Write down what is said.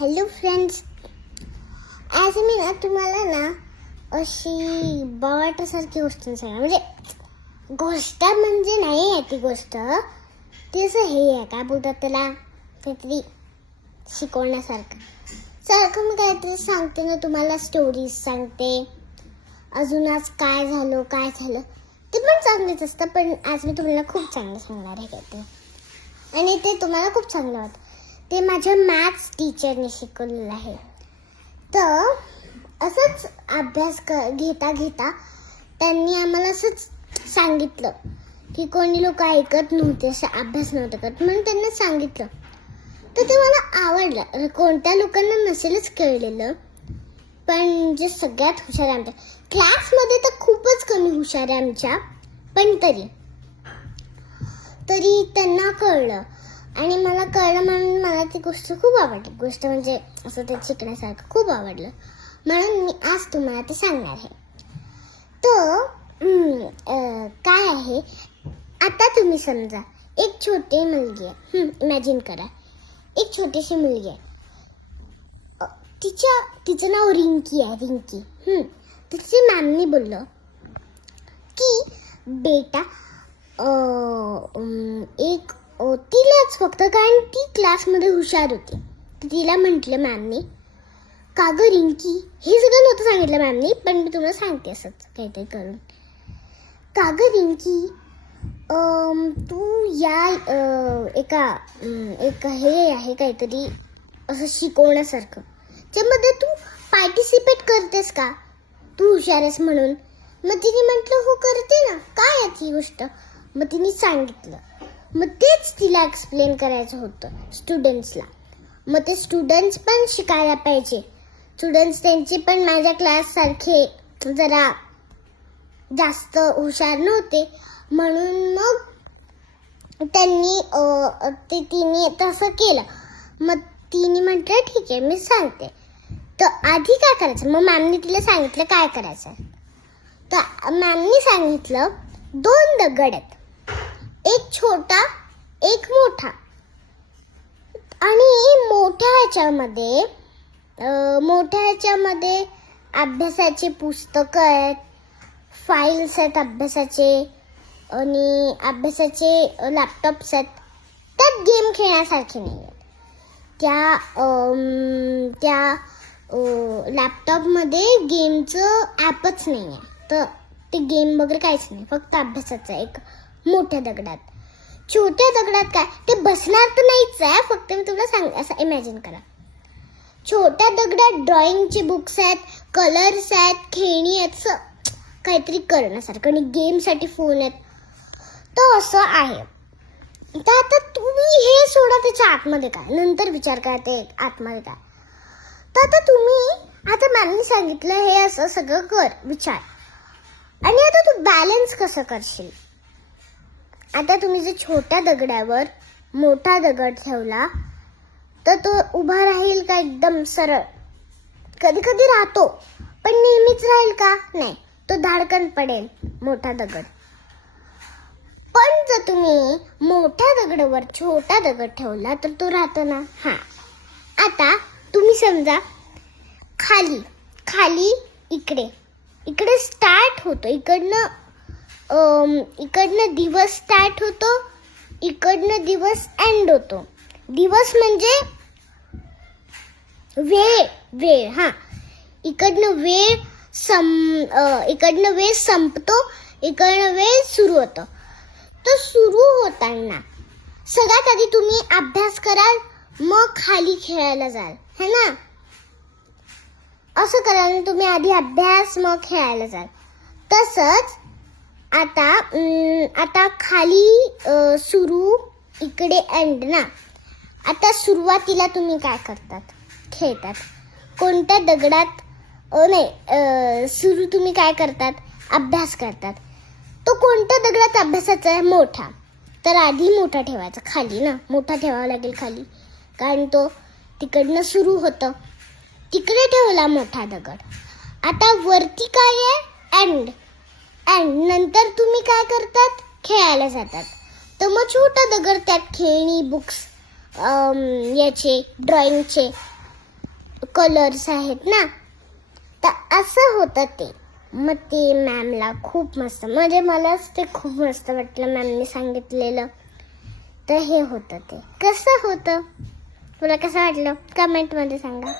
Hello friends आज मी ना तुम्हाला ना अशी बावाटासारखी गोष्ट सांगा म्हणजे गोष्ट म्हणजे नाही आहे ती गोष्ट. ती असं हे आहे काय बोलतात त्याला? काहीतरी शिकवण्यासारखं. सारखं मी काहीतरी सांगते ना तुम्हाला स्टोरीज सांगते. अजून आज काय झालं काय झालं ते पण चांगलेच असतं पण आज मी तुम्हाला खूप चांगलं सांगणार आहे काहीतरी. आणि ते तुम्हाला खूप चांगलं वाटतं. ते माझ्या मॅथ्स टीचरने शिकवलेलं आहे. तर असंच अभ्यास क घेता घेता त्यांनी आम्हाला असंच सांगितलं की कोणी लोक ऐकत नव्हते असं अभ्यास नव्हतं करत. म्हणून त्यांना सांगितलं. तर ते मला आवडलं. कोणत्या लोकांना नसेलच कळलेलं पण जे सगळ्यात हुशार आहे आमच्या क्लासमध्ये तर खूपच कमी हुशार आहे आमच्या पण तरी. तरी त्यांना कळलं. आणि मला कळलं म्हणून मला ती गोष्ट खूप आवडली. गोष्ट म्हणजे असं ते शिकण्यासारखं खूप आवडलं. म्हणून मी आज तुम्हाला ते सांगणार आहे. तर काय आहे? आता तुम्ही समजा एक छोटी मुलगी आहे. इमॅजिन करा. एक छोटीशी मुलगी आहे. तिच्या तिचं नाव रिंकी आहे रिंकी. तिची तर मॅमनी बोललं की बेटा एक तिलाच फक्त कारण ती क्लासमध्ये हुशार होती. तर तिला म्हटलं मॅमने का गं रिंकी हे सगळं नव्हतं सांगितलं मॅमने पण मी तुला सांगते असंच काहीतरी करून. का गं रिंकी तू या एका एक हे आहे काहीतरी असं शिकवण्यासारखं. त्यामध्ये तू पार्टिसिपेट करतेस का? तू हुशार आहेस म्हणून. मग तिने म्हटलं हो करते ना. काय आहे ती गोष्ट? मग तिने सांगितलं मग तेच तिला एक्सप्लेन करायचं होतं स्टुडंट्सला मग ते स्टुडंट्स पण शिकायला पाहिजे. स्टुडंट्स त्यांचे पण माझ्या क्लाससारखे जरा जास्त हुशार नव्हते. म्हणून मग त्यांनी ते तिने तसं केलं. मग तिने म्हटलं ठीक आहे मी सांगते. तर आधी काय करायचं? मग मॅमने तिला सांगितलं काय करायचं? तर मॅमने सांगितलं दोन दगड आहेत. एक छोटा एक मोठा. आणि मोठ्या ह्याच्यामध्ये मोठ्या ह्याच्यामध्ये अभ्यासाचे पुस्तकं आहेत फाईल्स आहेत अभ्यासाचे आणि अभ्यासाचे लॅपटॉप्स आहेत. त्यात गेम खेळण्यासारखे नाही आहेत त्या त्या लॅपटॉपमध्ये गेमचं ॲपच नाही आहे तर ते गेम वगैरे काहीच नाही. फक्त अभ्यासाचं एक मोठ्या दगडात. छोट्या दगडात काय? ते बसणार तर नाहीच आहे फक्त मी तुला सांग असं इमॅजिन करा. छोट्या दगडात ड्रॉइंगचे बुक्स आहेत कलर्स आहेत खेळणी आहेत असं काहीतरी करण्यासारखं आणि गेमसाठी फोन आहेत. तर असं आहे. तर आता तुम्ही हे सोडा त्याच्या आतमध्ये काय? नंतर विचार करा ते आतमध्ये काय. तर आता तुम्ही आता मॅमनी सांगितलं हे असं सगळं कर विचार. आणि आता तू बॅलन्स कसं करशील? आता तुम्ही जर छोट्या दगडावर मोठा दगड ठेवला तर तो उभा राहील का एकदम सरळ? कधी कधी राहतो पण नेहमीच राहील का? नाही तो धाडकन पडेल मोठा दगड. पण जर तुम्ही मोठ्या दगडावर छोटा दगड ठेवला तर तो राहतो ना? हा. आता तुम्ही समजा खाली खाली इकडे. इकडे स्टार्ट होतो इकडनं इकडनं दिवस स्टार्ट होतो इकडनं दिवस एंड होतो. दिवस म्हणजे वेळ वेळ हां. इकडनं वेळ सम इकडनं वेळ संपतो इकडनं वेळ सुरू होतो. तर सुरू होताना सगळ्यात आधी तुम्ही अभ्यास कराल मग खाली खेळायला जाल है ना? असं कराल तुम्ही आधी अभ्यास मग खेळायला जाल. तसंच आता आता खाली सुरू इकडे एंड ना. आता सुरुवातीला तुम्ही काय करतात? खेळतात. कोणत्या दगडात नाही सुरू तुम्ही काय करतात? अभ्यास करतात. तो कोणत्या दगडात अभ्यासाचा आहे? मोठा. तर आधी मोठा ठेवायचा. खाली ना. मोठा ठेवावा लागेल खाली. कारण तो तिकडनं सुरू होतं. तिकडे ठेवला मोठा दगड. आता वरती काय आहे? अँड अँड नंतर तुम्ही काय करतात? खेळायला जातात. तर मग छोटा दगड त्यात खेळणी बुक्स याचे ड्रॉइंगचे कलर्स आहेत ना? तर असं होतं ते. मग ते मॅमला खूप मस्त म्हणजे मलाच ते खूप मस्त वाटलं मॅमने सांगितलेलं. तर हे होतं ते. कसं होतं? तुला कसं वाटलं? कमेंटमध्ये सांगा.